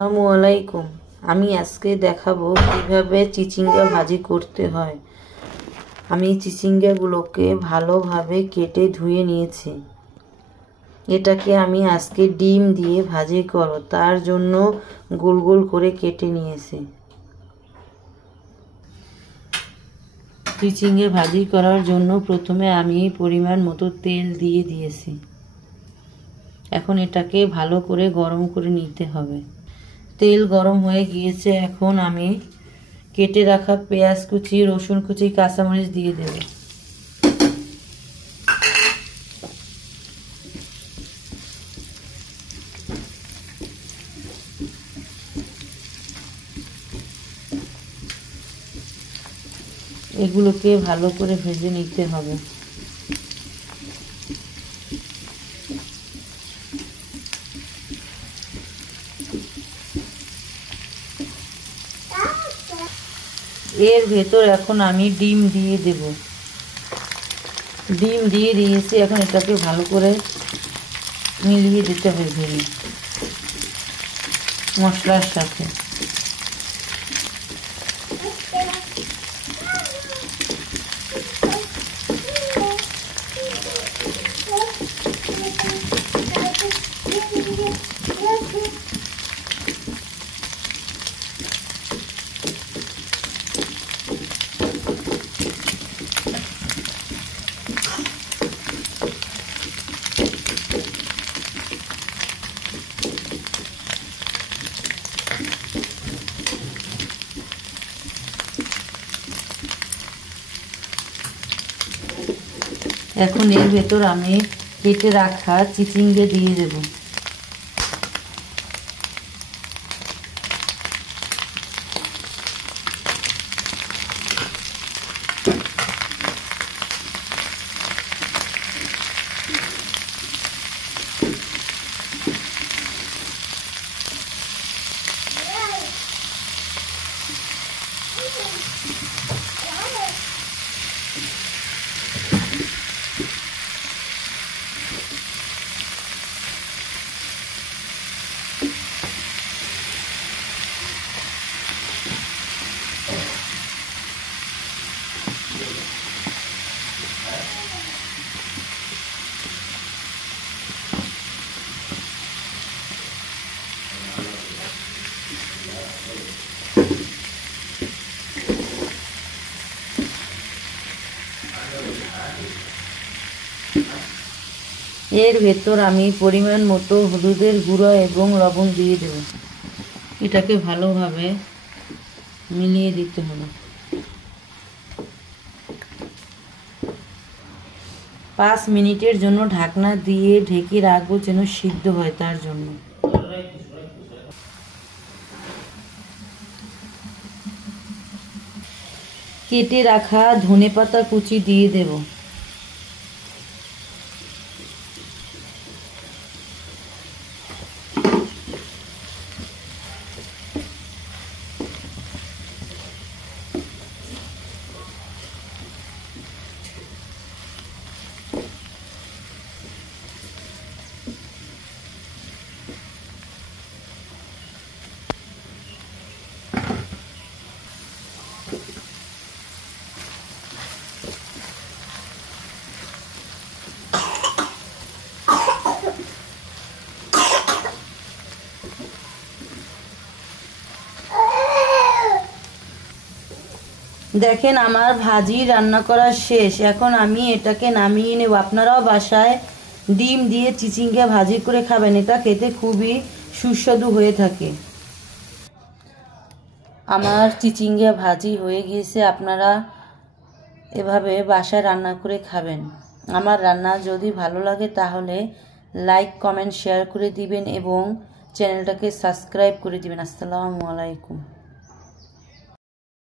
আসসালামু আলাইকুম। আমি আজকে দেখাবো কিভাবে চিচিঙ্গা ভাজি করতে হয়। আমি চিচিঙ্গাগুলোকে ভালোভাবে কেটে ধুয়ে নিয়েছি। এটাকে আমি আজকে ডিম দিয়ে ভাজি করব, তার জন্য গোল গোল করে কেটে নিয়েছি। চিচিঙ্গা ভাজি করার জন্য প্রথমে আমি পরিমাণ মতো তেল দিয়ে দিয়েছি। এখন এটাকে ভালো করে গরম করে নিতে হবে। তেল গরম হয়ে গিয়েছে, এখন আমি কেটে রাখা পেঁয়াজ কুচি, রসুন কুচি, কাঁচামরিচ দিয়ে দেব। এগুলোকে ভালো করে ভেজে নিতে হবে। এর ভেতর এখন আমি ডিম দিয়ে দেব। ডিম দিয়ে দিয়েছি, এখন এটাকে ভালো করে মিলিয়ে দিতে হবে ভেজে মশলার সাথে। এখন এর ভেতর আমি কেটে রাখা চিচিঙ্গা দিয়ে দেব। এর ভেতর আমি পরিমাণ মতো হলুদের গুঁড়ো এবং লবণ দিয়ে দেব। এটাকে ভালোভাবে মিলিয়ে দিতে হবে। 5 মিনিটের জন্য ঢাকনা দিয়ে ঢেকে রাখবো যেন সিদ্ধ হয়, তার জন্য। কেটে রাখা ধনেপাতা কুচি দিয়ে দেব। দেখেন আমার ভাজি রান্না করা শেষ। এখন আমি এটাকে নামিয়ে নেব। আপনারাও বাসায় ডিম দিয়ে চিচিঙ্গা ভাজি করে খাবেন, এটা খেতে খুবই সুস্বাদু হয়ে থাকে। আমার চিচিঙ্গা ভাজি হয়ে গিয়েছে, আপনারা এভাবে বাসায় রান্না করে খাবেন। আমার রান্না যদি ভালো লাগে তাহলে লাইক, কমেন্ট, শেয়ার করে দিবেন এবং চ্যানেলটাকে সাবস্ক্রাইব করে দিবেন। আসসালামু আলাইকুম।